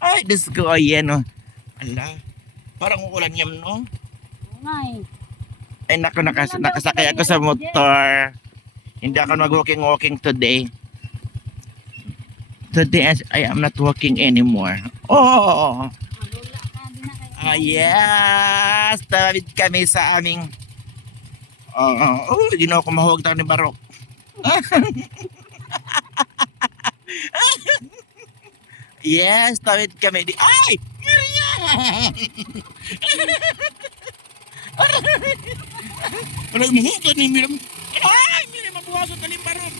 Ay, Diyos ko, ayan o. Ala, parang uulan yam, no? Ngay. Ay, naku, nakasakay ako sa motor. Hindi ako mag-walking today. Today, I am not walking anymore. Oh! Yes! Tawid kami sa aming... hindi na ako mahuwag tayo ni Barok. Yes, tawid kami di... Ay! Miriam! Wala yung mahuwag ni Miriam. Ay! Miriam, mabuwasan ka ni Barok.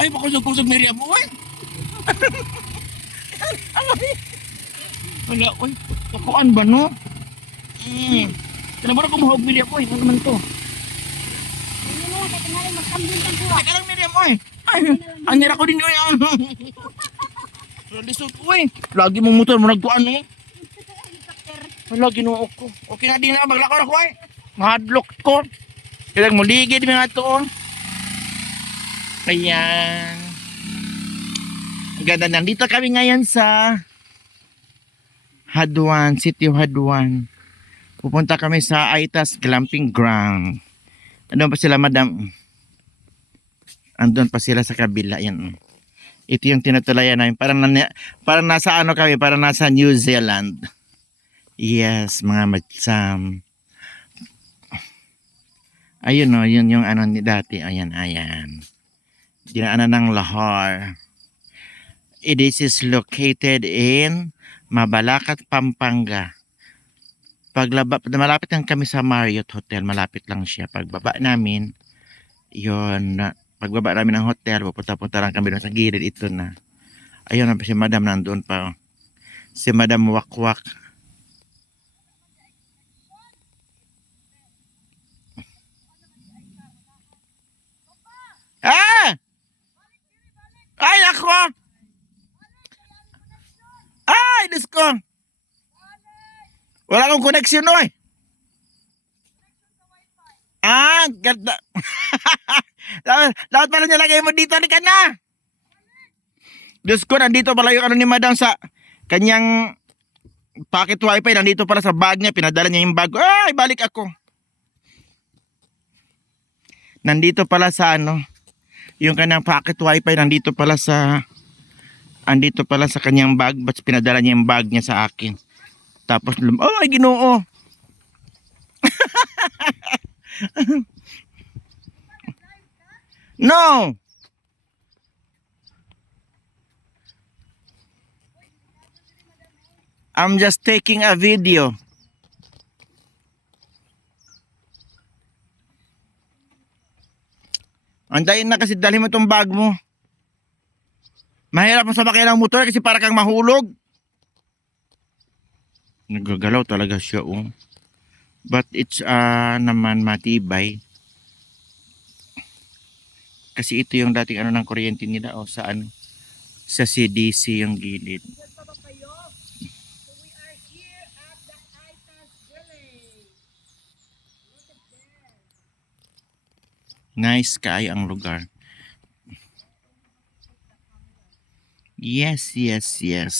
Ay, makusog-kusog Miriam. Uy! Wala, uy. Kakuan ba, no? Kaya ba na kumuhog Miriam, uy? Ano naman to? Teka lang Miriam, uy. Ay, ang nira ko din, uy. Lisod, uy. Lagi mong motor mo nagkuan, eh. Lagi nung ako. Okay na din na, maglakaw ako, uy. Mahadlock ko. Kaya muligid mga to, oh. Ayan. Ang ganda, nandito kami ngayon sa Haduan, City of Haduan. Pupunta kami sa Aitas Glamping Ground. Andun pa sila, madam. Andun pa sila sa kabila. Yan. Ito yung tinutulayan namin. Parang nasa ano kami, parang nasa New Zealand. Yes, mga magsam. Ayun o, yun yung ano ni dati. Ayan, ayan. Dinaanan ng Lahore. This is located in Mabalacat, Pampanga. Malapit lang kami sa Marriott Hotel. Malapit lang siya. Pagbaba namin, yun, pagbaba namin ng hotel, pupunta lang kami doon sa gilid. Ito na. Ayun na si madam nandoon pa. Si madam Wakwak. Ah! Ay, ako! Ay, Diyos ko! Wala akong connection, oy. Ah, ganda. Dapat pala niya lagay mo dito, ka na. Diyos ko, nandito pala yung ano ni madam sa kanyang pocket wifi. Nandito pala sa bag niya. Pinadala niya yung bag. Ay, balik ako. Nandito pala sa ano, yung kanyang pocket wifi. Nandito pala sa kanyang bag. Ba't pinadala niya yung bag niya sa akin. Tapos, ay, Ginoo. No. I'm just taking a video. Andayin na kasi dalhin mo itong bag mo. Mahirap mo sa bakay ng motor kasi para kang mahulog. Nagagalaw talaga siya, oh. But it's naman matibay. Kasi ito yung dating ano ng kuryente nila, oh, sa ano, sa CDC yung gilid. Nice kaayo ang lugar. Yes, yes, yes.